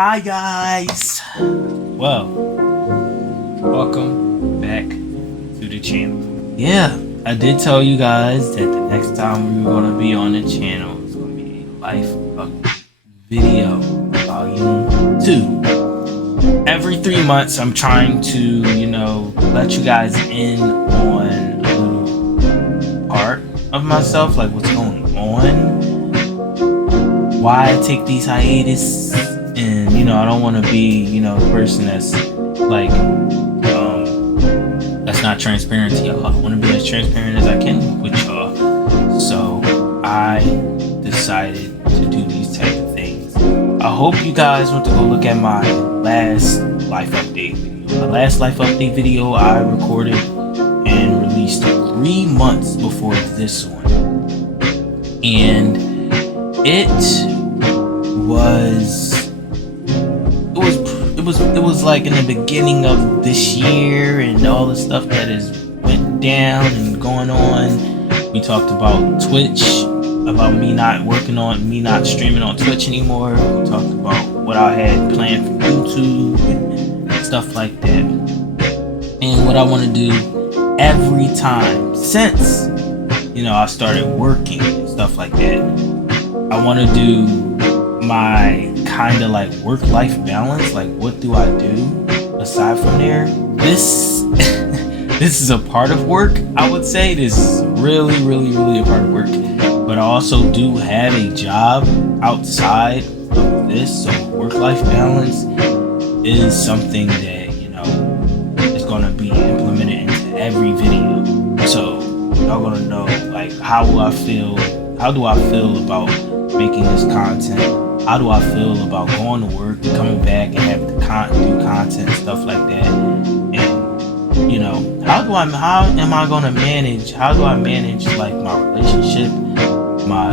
Hi guys! Well, welcome back to the channel. Yeah, I did tell you guys that the next time we were going to be on the channel is going to be a life update video, volume 2. Every 3 months I'm trying to, let you guys in on a little part of myself, like what's going on, why I take these hiatus. And I don't want to be the person that's like that's not transparent to y'all. I want to be as transparent as I can with y'all. So I decided to do these type of things. I hope you guys want to go look at my last life update video. The last life update video I recorded and released 3 months before this one, and it was like in the beginning of this year, and all the stuff that has went down and going on. We talked about Twitch, about me not streaming on Twitch anymore. We talked about what I had planned for YouTube and stuff like that. And what I want to do every time since I started working and stuff like that, I want to do my kind of like work-life balance. Like, what do I do aside from there? This is a part of work. I would say this is really a part of work, but I also do have a job outside of this, so work-life balance is something that is going to be implemented into every video. So y'all gonna know, like, how do I feel about making this content? How do I feel about going to work, coming back, and having to do content, stuff like that? And how do I manage like my relationship, my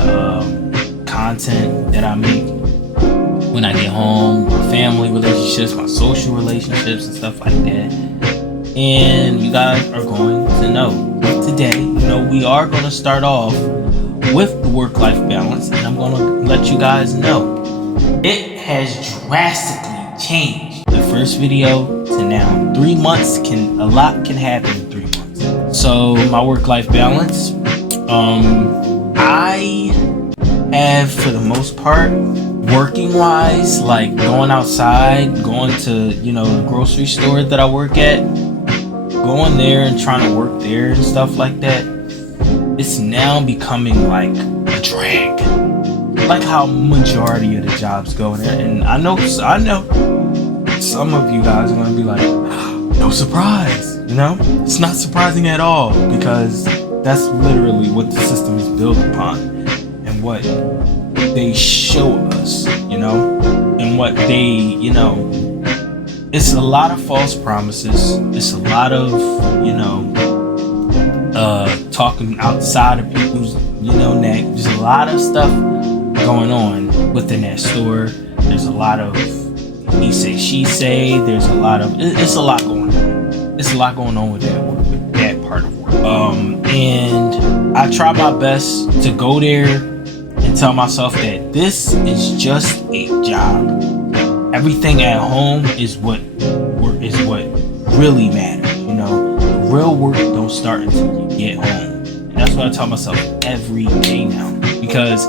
content that I make when I get home, my family relationships, my social relationships, and stuff like that. And you guys are going to know today. We are going to start off with the work-life balance, and I'm going to let you guys know it has drastically changed. The first video to now, 3 months, a lot can happen in 3 months. So my work-life balance, I have, for the most part, working wise, like going outside, going to the grocery store that I work at, going there and trying to work there and stuff like that. It's now becoming like a drag, like how majority of the jobs go there. And I know some of you guys are gonna be like, no surprise, it's not surprising at all, because that's literally what the system is built upon, and what they show us, and what they, it's a lot of false promises. It's a lot of, talking outside of people's, neck. There's a lot of stuff going on within that store. There's a lot of he say, she say. There's a lot of, it's a lot going on. It's a lot going on with that part of work. And I try my best to go there and tell myself that this is just a job. Everything at home is what really matters. The real work don't start until you get home. And that's what I tell myself every day now, because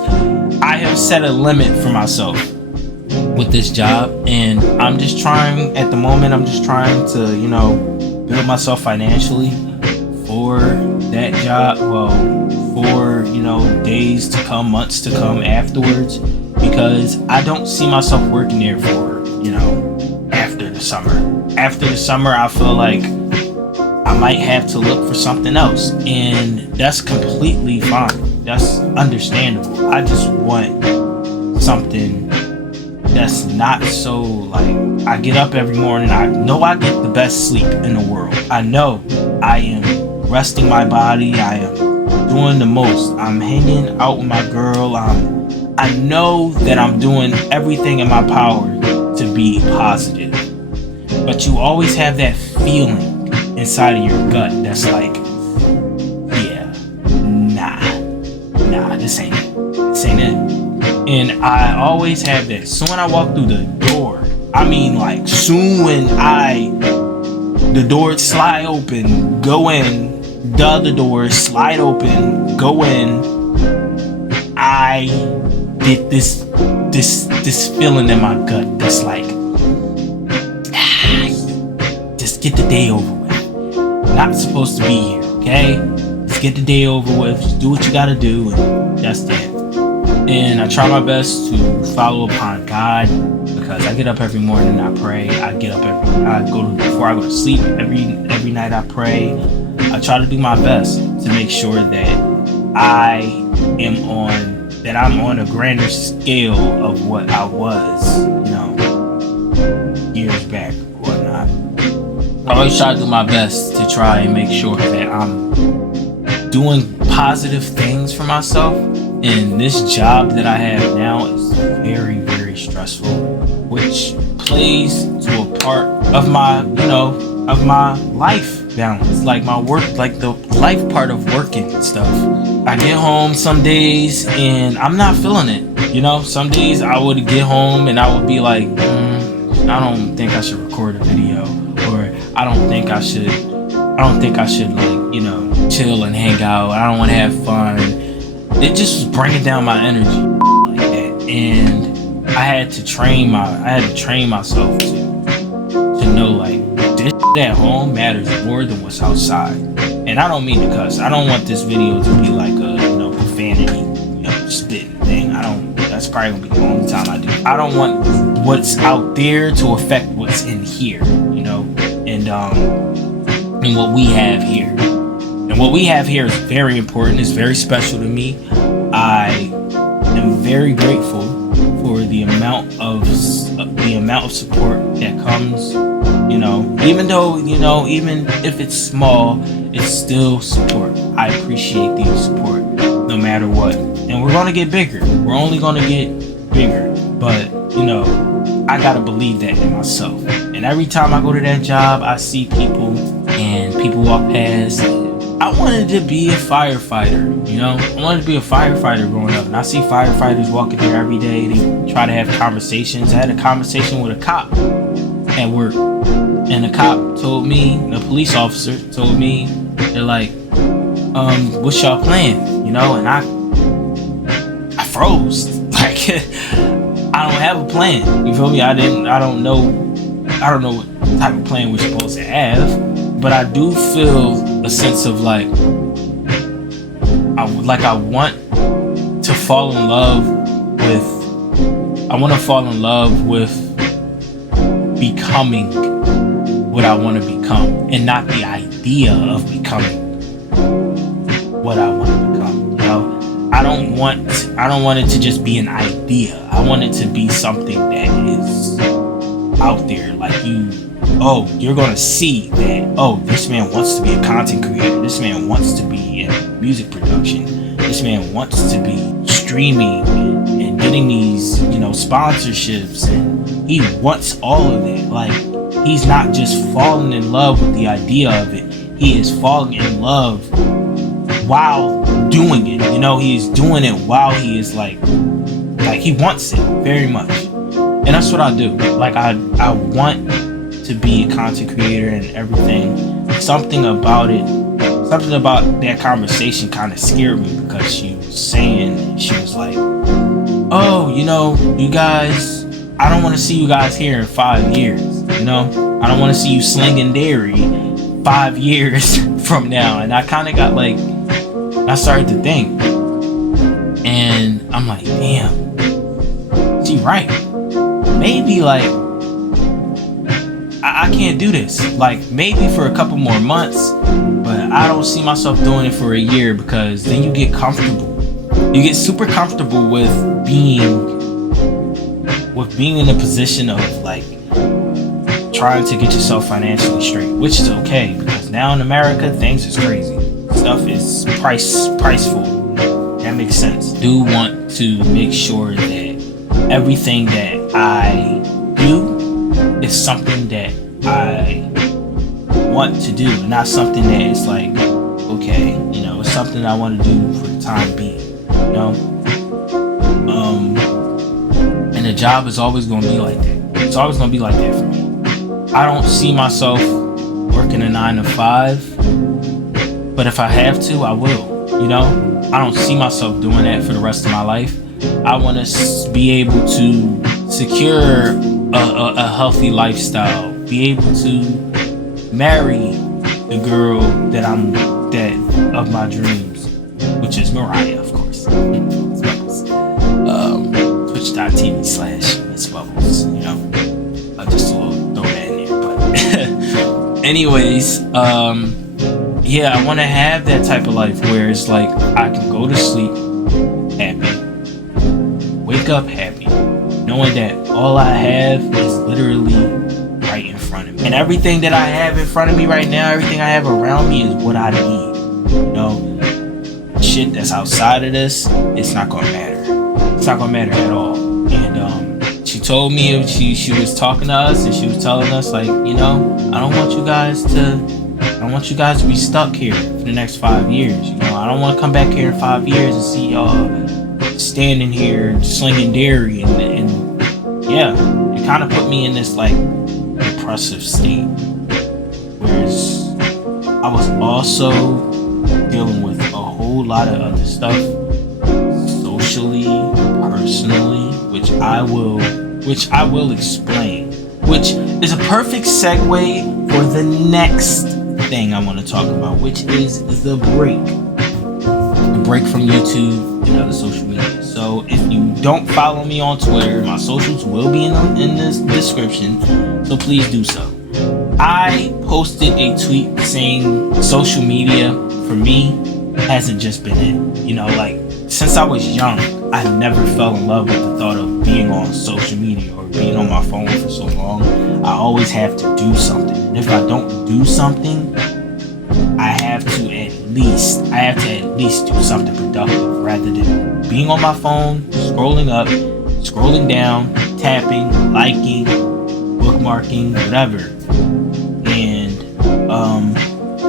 I have set a limit for myself with this job, and I'm just trying to, build myself financially for that job. Well, for, days to come, months to come afterwards, because I don't see myself working there for, after the summer. After the summer, I feel like I might have to look for something else, and that's completely fine. That's understandable. I just want something that's not so, like, I get up every morning, I know I get the best sleep in the world. I know I am resting my body. I am doing the most. I'm hanging out with my girl. I know that I'm doing everything in my power to be positive. But you always have that feeling inside of your gut that's like, yeah, nah, this ain't it. And I always have that. So when I walk through the door, I mean, like, soon when the door slide open, go in, the other door slide open, go in, I get this feeling in my gut that's like, just get the day over with. Not supposed to be here, okay? Just get the day over with. Just do what you gotta do, and that's that. And I try my best to follow upon God, because I get up every morning and I pray. Before I go to sleep every night I pray. I try to do my best to make sure that I'm on a grander scale of what I was, years back or whatnot. I always try to do my best to try and make sure that I'm doing positive things for myself. And this job that I have now is very, very stressful, which plays to a part of my life balance, like my work, like the life part of working and stuff. I get home some days and I'm not feeling it. Some days I would get home and I would be like, I don't think I should record a video, or I don't think I should chill and hang out. I don't want to have fun. It just was bringing down my energy like that, and I had to train myself to know, like, this at home matters more than what's outside. And I don't mean to cuss. I don't want this video to be like a profanity, spitting thing. That's probably gonna be the only time I do. I don't want what's out there to affect what's in here, and what we have here. And what we have here is very important. It's very special to me. I am very grateful for the amount of support that comes. Even though even if it's small, it's still support. I appreciate the support, no matter what. And we're gonna get bigger. We're only gonna get bigger. But I gotta believe that in myself. And every time I go to that job, I see people and people walk past. I wanted to be a firefighter, I wanted to be a firefighter growing up. And I see firefighters walking there every day. They try to have conversations. I had a conversation with a cop at work. And the cop told me, the police officer told me, they're like, what's y'all plan? And I froze. Like, I don't have a plan. You feel me? I don't know what type of plan we're supposed to have. But I do feel a sense of I want to fall in love with becoming what I want to become, and not the idea of becoming what I want to become. I don't want it to just be an idea. I want it to be something that is out there, like you're gonna see that, this man wants to be a content creator, this man wants to be in music production, this man wants to be streaming and getting these sponsorships, and he wants all of it. Like, he's not just falling in love with the idea of it, he is falling in love while doing it. He's doing it while he is like he wants it very much. And that's what I do. Like, I want to be a content creator and everything. Something about that conversation kind of scared me, because she was like, you guys, I don't want to see you guys here in 5 years. I don't want to see you slinging dairy 5 years from now. And I kind of got I started to think, and I'm like, damn, she right. Maybe I can't do this. Maybe for a couple more months, but I don't see myself doing it for a year, because then you get comfortable. You get super comfortable with being in a position of trying to get yourself financially straight, which is okay, because now in America things is crazy. Stuff is priceful. That makes sense. Do want to make sure that everything that I do is something that I want to do, not something that is okay, it's something I want to do for the time being, and the job is always going to be like that. It's always gonna be like that for me. I don't see myself working a 9 to 5, but if I have to, I will. You know, I don't see myself doing that for the rest of my life. I want to be able to secure a healthy lifestyle, be able to marry the girl that of my dreams, which is Mariah, of course. Twitch.tv/Miss Bubbles, you know, just a little throw that in there. But anyways, yeah, I want to have that type of life where it's like I can go to sleep happy, wake up happy, knowing that all I have is literally right in front of me. And everything that I have in front of me right now, everything I have around me is what I need. You know, shit that's outside of this, it's not gonna matter. It's not gonna matter at all. And she told me, she was talking to us and she was telling us, like, you know, I don't want you guys to be stuck here for the next 5 years. You know, I don't want to come back here in 5 years and see y'all standing here slinging dairy and yeah, it kind of put me in this like depressive state. Whereas I was also dealing with a whole lot of other stuff, socially, personally, which I will explain, which is a perfect segue for the next thing I want to talk about, which is the break from YouTube and other social media. So if you don't follow me on Twitter, my socials will be in this description, so please do so. I posted a tweet saying social media for me hasn't just been it. You know, like, since I was young, I never fell in love with the thought of being on social media or being on my phone for so long. I always have to do something. And if I don't do something, I have to at least do something productive rather than being on my phone, scrolling up, scrolling down, tapping, liking, bookmarking, whatever. And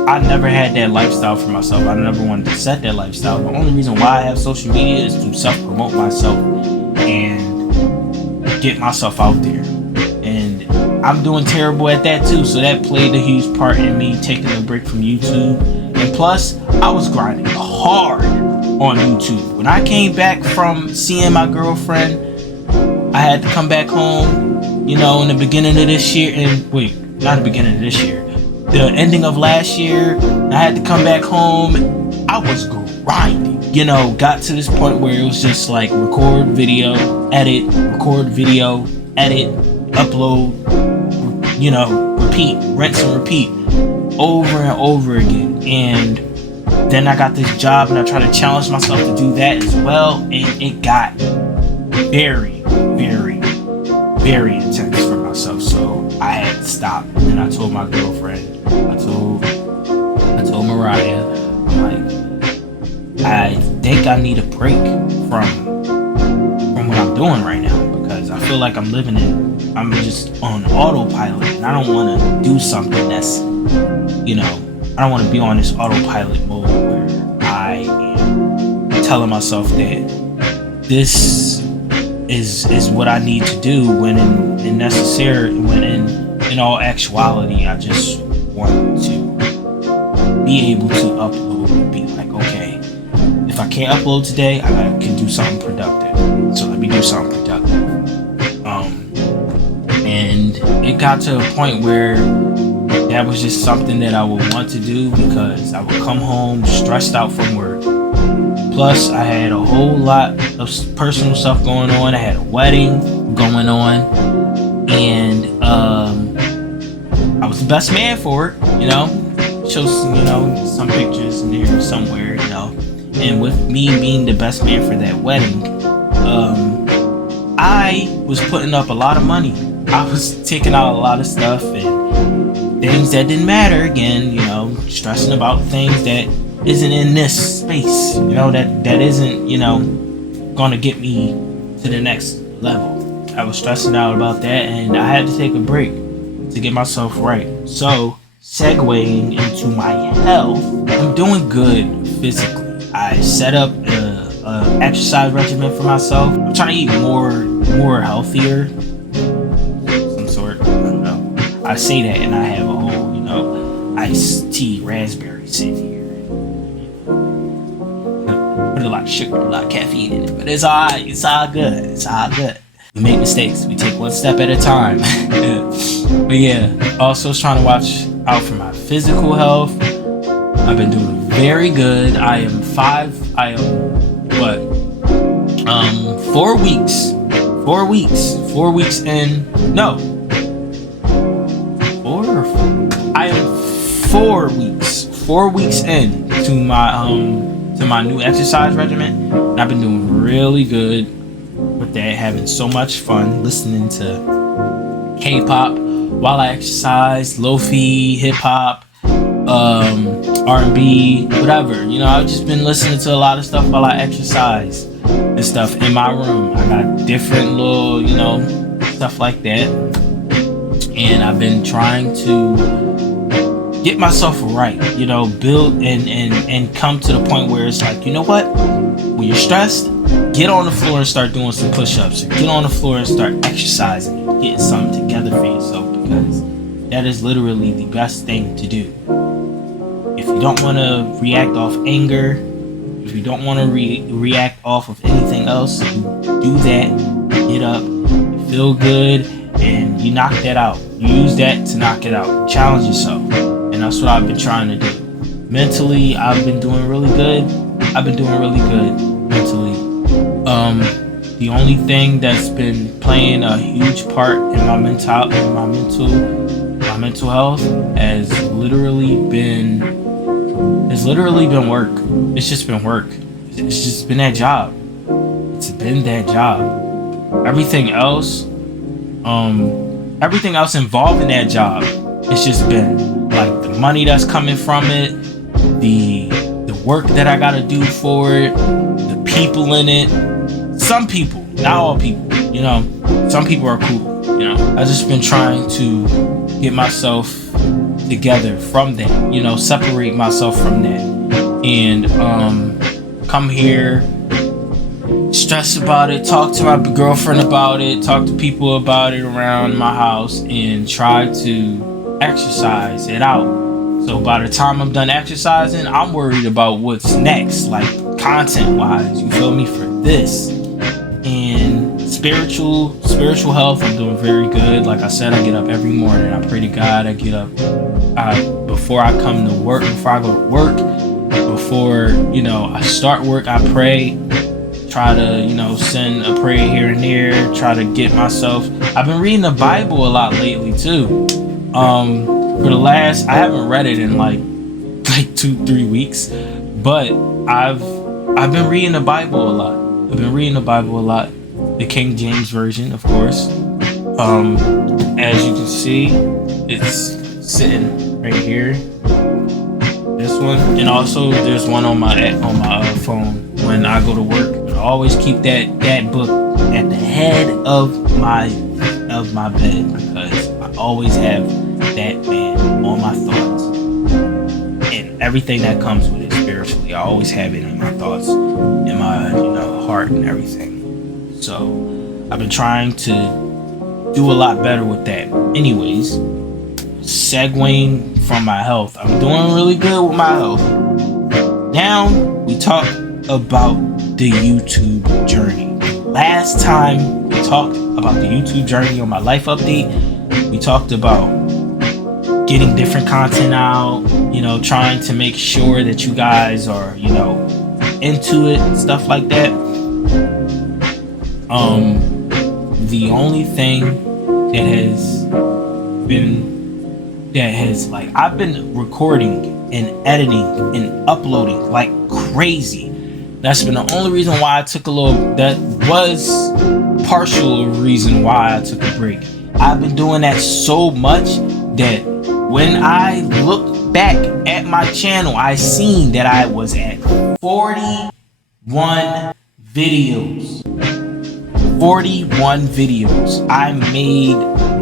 I never had that lifestyle for myself. I never wanted to set that lifestyle. The only reason why I have social media is to self-promote myself and get myself out there. And I'm doing terrible at that too, so that played a huge part in me taking a break from YouTube. And plus, I was grinding hard on YouTube. When I came back from seeing my girlfriend, I had to come back home, you know, in the beginning of this year, not the beginning of this year, the ending of last year. I had to come back home. I was grinding, you know, got to this point where it was just like record video, edit, upload, you know, repeat, rinse and repeat over and over again. And then I got this job and I tried to challenge myself to do that as well, and it got very, very, very intense for myself. So I had to stop. And I told my girlfriend, I told Mariah, I'm like, I think I need a break from what I'm doing right now, because I feel like I'm just on autopilot, and I don't want to do something that's, you know, I don't want to be on this autopilot mode where I am telling myself that this is what I need to do, when in all actuality, I just want to be able to upload and be like, okay, if I can't upload today, I can do something productive. So let me do something productive. And it got to a point where that was just something that I would want to do, because I would come home stressed out from work. Plus, I had a whole lot of personal stuff going on. I had a wedding going on, and I was the best man for it, you know. Shows, you know, some pictures in there somewhere, you know. And with me being the best man for that wedding, I was putting up a lot of money. I was taking out a lot of stuff and things that didn't matter. Again, you know, stressing about things that isn't in this space, you know, that isn't, you know, gonna get me to the next level. I was stressing out about that, and I had to take a break to get myself right. So, segueing into my health, I'm doing good physically. I set up a exercise regimen for myself. I'm trying to eat more healthier, I say that and I have a whole, iced tea raspberry sitting here. Put a lot of sugar, a lot of caffeine in it, but it's alright. It's all good. It's all good. We make mistakes. We take one step at a time. But yeah, also trying to watch out for my physical health. I've been doing very good. I am 4 weeks. 4 weeks. 4 weeks in. No. 4 or 5? I am 4 weeks. 4 weeks in to my new exercise regimen. And I've been doing really good with that, having so much fun listening to K-pop while I exercise, lo-fi, hip-hop, R&B, whatever. I've just been listening to a lot of stuff while I exercise and stuff in my room. I got different little, stuff like that. And I've been trying to get myself right, build and come to the point where it's like, you know what? When you're stressed, get on the floor and start doing some push-ups. Get on the floor and start exercising and getting something together for yourself, because that is literally the best thing to do. If you don't want to react off anger, if you don't want to react off of anything else, you do that, get up, you feel good, and you knock that out. You use that to knock it out. Challenge yourself. And that's what I've been trying to do. Mentally, I've been doing really good. Mentally. The only thing that's been playing a huge part in my mental health has literally been work. It's just been work. It's just been that job. It's been that job. Everything else involved in that job, it's just been like the money that's coming from it, the work that I gotta do for it, the people in it. Some people, not all people, some people are cool, I've just been trying to get myself together from that, separate myself from that, and come here, stress about it, talk to my girlfriend about it, talk to people about it around my house, and try to exercise it out. So by the time I'm done exercising, I'm worried about what's next, like content wise, you feel me, for this. And spiritual health, I'm doing very good. Like I said, I get up every morning, I pray to God. I get up before I come to work, before I go to work, before I start work, I pray. Try to send a prayer here and there, try to get myself. I've been reading the Bible a lot lately too. For the last, I haven't read it in like 2-3 weeks, but I've been reading the Bible a lot. The King James Version, of course. As you can see, it's sitting right here. This one, and also there's one on my phone when I go to work. I always keep that book at the head of my bed, because I always have that man on my thoughts and everything that comes with it spiritually. I always have it in my thoughts, in my heart and everything. So I've been trying to do a lot better with that. Anyways, segueing from my health, I'm doing really good with my health. Now we talk about the YouTube journey. Last time we talked about the YouTube journey on my life update, we talked about getting different content out, trying to make sure that you guys are, into it and stuff like that. The only thing I've been recording and editing and uploading like crazy. That's been the only reason why I took that was partial reason why I took a break. I've been doing that so much that when I look back at my channel, I seen that I was at 41 videos. 41 videos. I made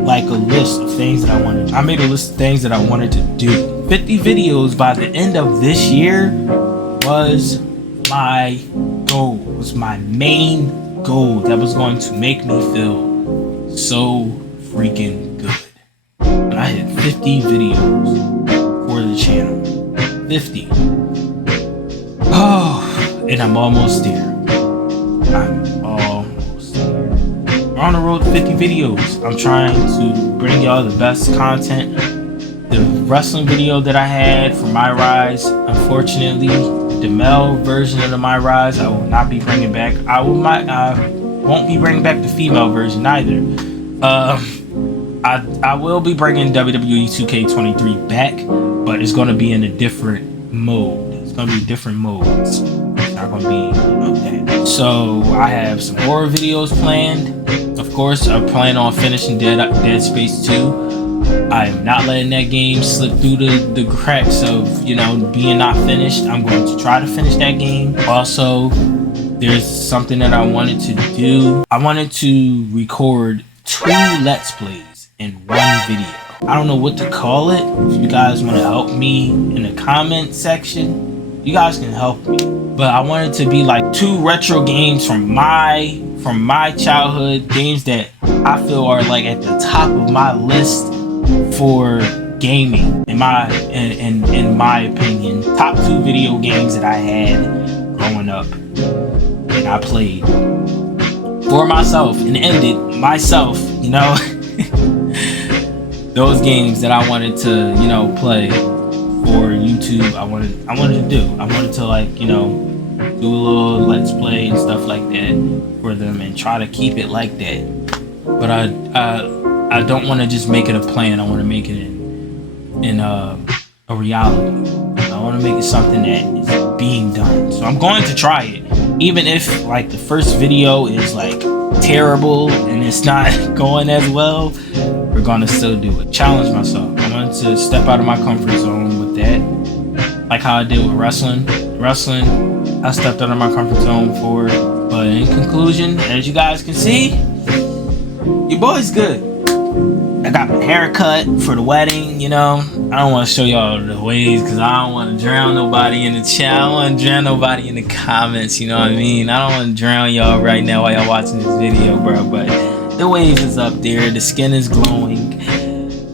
like a list of things that I wanted. I made a list of things that I wanted to do. 50 videos by the end of this year was my goal. Was my main goal that was going to make me feel so freaking good. When I hit 50 videos for the channel. 50. Oh, and I'm almost there. We're on the road to 50 videos. I'm trying to bring y'all the best content. The wrestling video that I had for My Rise, unfortunately, the male version of the My Rise, I will not be bringing back. I won't be bringing back the female version either. I will be bringing WWE 2K23 back, but it's going to be in a different mode. It's going to be different modes. It's not going to be that. So I have some horror videos planned. Of course, I plan on finishing Dead Space 2. I am not letting that game slip through the cracks of, you know, being not finished. I'm going to try to finish that game. Also, there's something that I wanted to do. I wanted to record 2 Let's Plays in one video. I don't know what to call it. If you guys want to help me in the comment section, you guys can help me. But I want it to be like 2 retro games from my childhood, games that I feel are like at the top of my list for gaming, in my opinion. Top 2 video games that I had growing up and I played for myself and ended myself, you know. Those games that I wanted to, you know, play for YouTube. I wanted to like, you know, do a little Let's Play and stuff like that for them and try to keep it like that. But I don't want to just make it a plan. I want to make it in a reality. I want to make it something that is being done. So I'm going to try it, even if like the first video is like terrible and it's not going as well. We're gonna still do it. Challenge myself. I want to step out of my comfort zone with that, like how I did with wrestling. I stepped out of my comfort zone for it. But in conclusion, as you guys can see, your boy's good. I got my hair cut for the wedding, you know. I don't want to show y'all the ways because I don't want to drown nobody in the chat. I don't want to drown nobody in the comments, you know what I mean? I don't want to drown y'all right now while y'all watching this video, bro. But the waves is up there. The skin is glowing.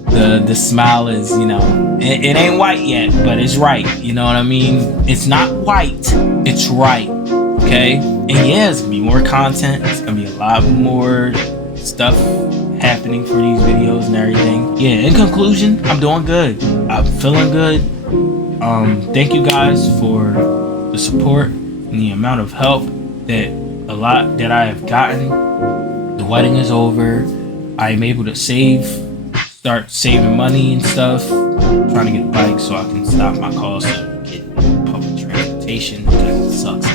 The smile is, you know, it ain't white yet, but it's right. You know what I mean? It's not white. It's right. Okay? And yeah, it's going to be more content. It's going to be a lot more stuff happening for these videos and everything. Yeah, in conclusion, I'm doing good. I'm feeling good. Thank you guys for the support and the amount of help that I have gotten. The wedding is over. I am able to start saving money and stuff. I'm trying to get a bike so I can stop my costs of getting public transportation because it sucks.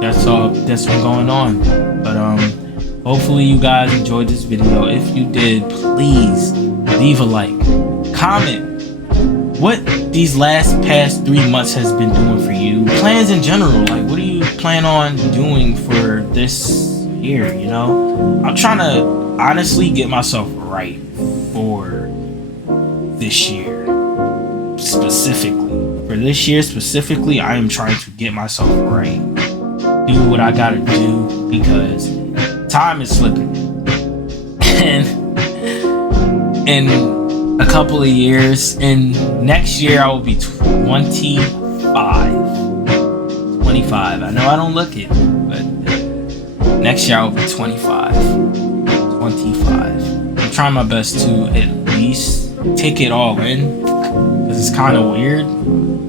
That's all that's been going on. But hopefully you guys enjoyed this video. If you did, please leave a like, comment what these past 3 months has been doing for you. Plans in general, like what do you plan on doing for this year, you know? I'm trying to honestly get myself right for this year specifically. For this year specifically, I am trying to get myself right. Do what I gotta do because time is slipping. And in a couple of years, and next year I will be 25. I know I don't look it, but next year I will be 25. I'm trying my best to at least take it all in because it's kind of weird.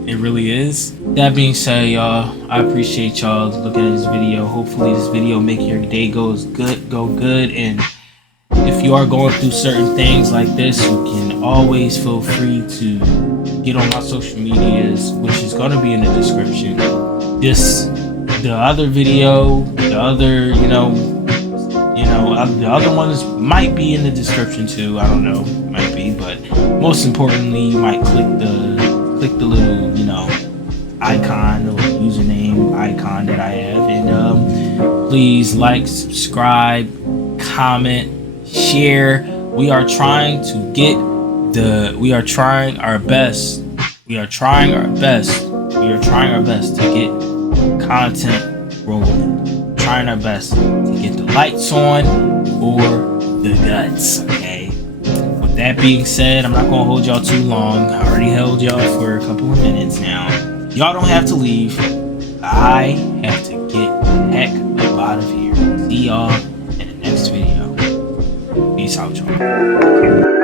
It really is. That being said, y'all, I appreciate y'all looking at this video. Hopefully this video make your day go good. And if you are going through certain things like this, you can always feel free to get on my social medias, which is going to be in the description. The other video, the other, the other ones might be in the description too. I don't know, might be, but most importantly, you might click the little, icon, the little username icon that I have, and please like, subscribe, comment, share. We are trying our best to get content rolling. Trying our best to get the lights on or the guts. Okay. With that being said, I'm not gonna hold y'all too long. I already held y'all for a couple of minutes now. Y'all don't have to leave. I have to get the heck up out of here. See y'all in the next video. Peace out, y'all.